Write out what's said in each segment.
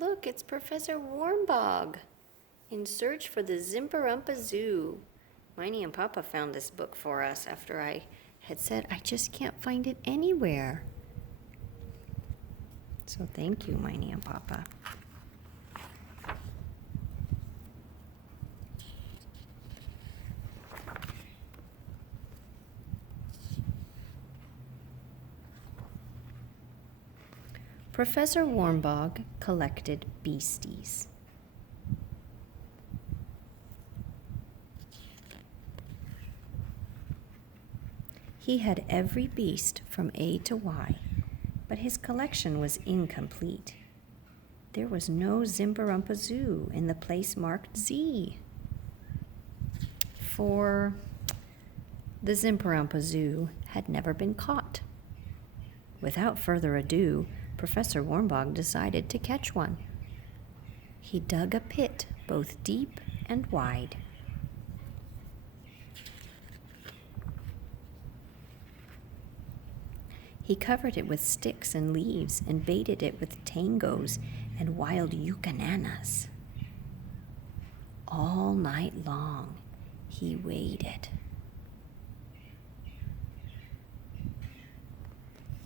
Look, it's Professor Wormbog in search for the Zimperumpa Zoo. Miney and Papa found this book for us after I had said I just can't find it anywhere. So thank you, Miney and Papa. Professor Wormbog collected beasties. He had every beast from A to Y, but his collection was incomplete. There was no Zimperumpa Zoo in the place marked Z. For the Zimperumpa Zoo had never been caught. Without further ado, Professor Wormbog decided to catch one. He dug a pit both deep and wide. He covered it with sticks and leaves and baited it with tangos and wild yucananas. All night long, he waited.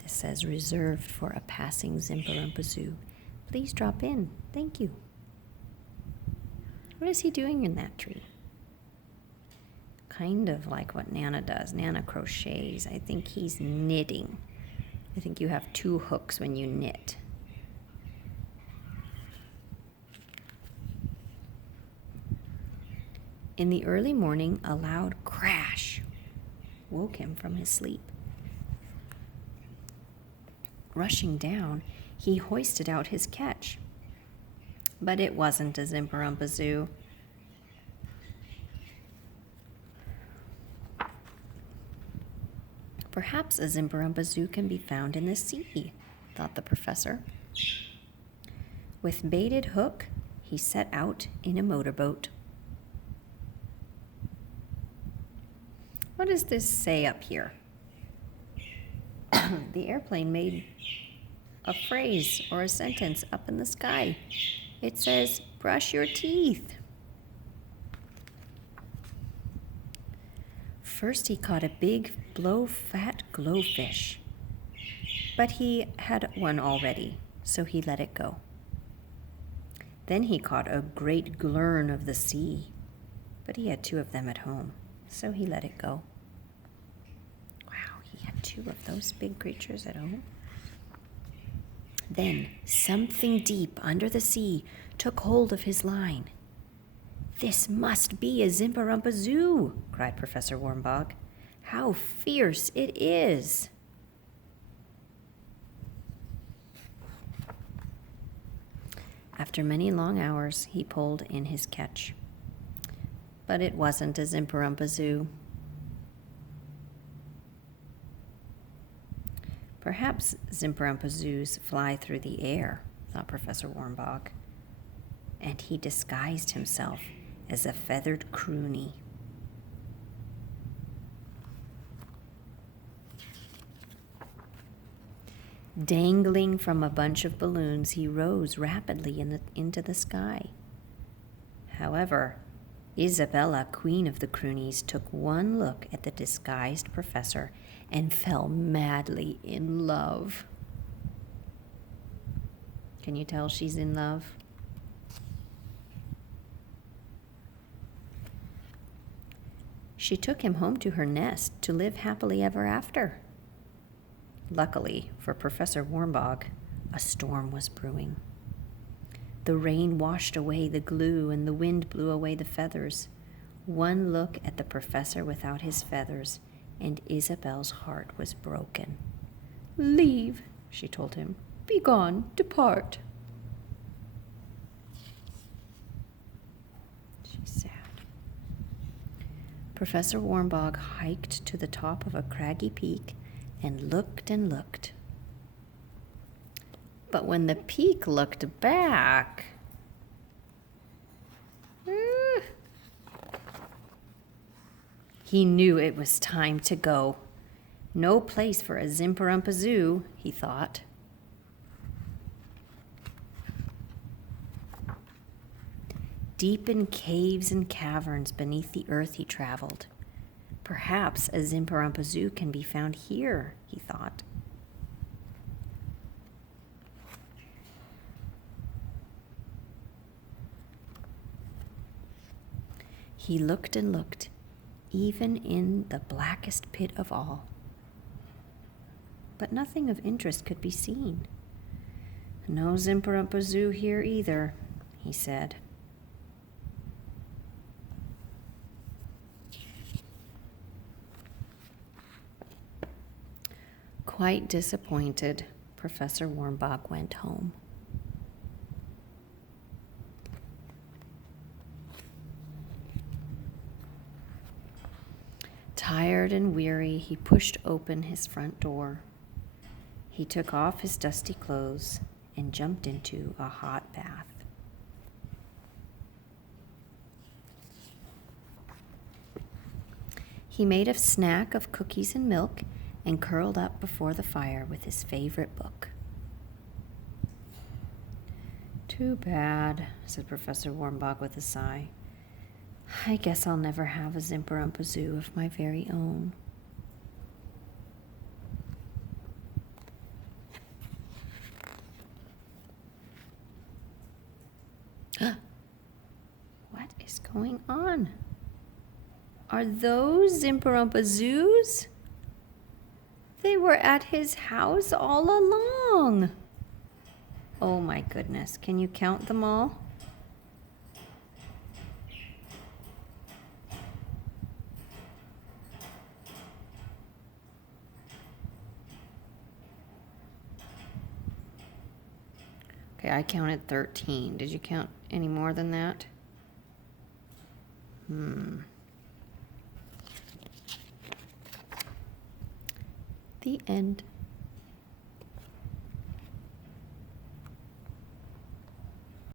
This says reserved for a passing Zimperumpa Zoo. Please drop in. Thank you. What is he doing in that tree? Kind of like what Nana does. Nana crochets. I think he's knitting. I think you have two hooks when you knit. In the early morning, a loud crash woke him from his sleep. Rushing down, he hoisted out his catch. But it wasn't a Zimperumpa Zoo. Perhaps a Zimperumpa Zoo can be found in the sea, thought the professor. With baited hook, he set out in a motorboat. What does this say up here? The airplane made a phrase or a sentence up in the sky. It says, brush your teeth. First he caught a big, fat glowfish, but he had one already, so he let it go. Then he caught a great glurn of the sea, but he had two of them at home, so he let it go. Wow, he had two of those big creatures at home. Then something deep under the sea took hold of his line. This must be a Zimperumpa Zoo, cried Professor Wormbog. How fierce it is! After many long hours, he pulled in his catch. But it wasn't a Zimperumpa Zoo. Perhaps Zimperumpa Zoos fly through the air, thought Professor Wormbog, and he disguised himself as a feathered croonie. Dangling from a bunch of balloons, he rose rapidly into the sky. However, Isabella, queen of the croonies, took one look at the disguised professor and fell madly in love. Can you tell she's in love? She took him home to her nest to live happily ever after. Luckily for Professor Wormbog, a storm was brewing. The rain washed away the glue and the wind blew away the feathers. One look at the professor without his feathers, and Isabel's heart was broken. Leave, she told him. Be gone, depart. She's sad. Professor Wormbog hiked to the top of a craggy peak and looked and looked. But when the peak looked back, he knew it was time to go. No place for a Zimperumpa Zoo, he thought. Deep in caves and caverns beneath the earth he traveled. Perhaps a Zimperumpazoo can be found here, he thought. He looked and looked, even in the blackest pit of all. But nothing of interest could be seen. No Zimperumpazoo here either, he said. Quite disappointed, Professor Wormbog went home. Tired and weary, he pushed open his front door. He took off his dusty clothes and jumped into a hot bath. He made a snack of cookies and milk and curled up before the fire with his favorite book. Too bad, said Professor Wormbog with a sigh. I guess I'll never have a Zimperumpazoo of my very own. What is going on? Are those Zimperumpazoos? They were at his house all along. Oh my goodness, can you count them all? Okay, I counted 13. Did you count any more than that? The end.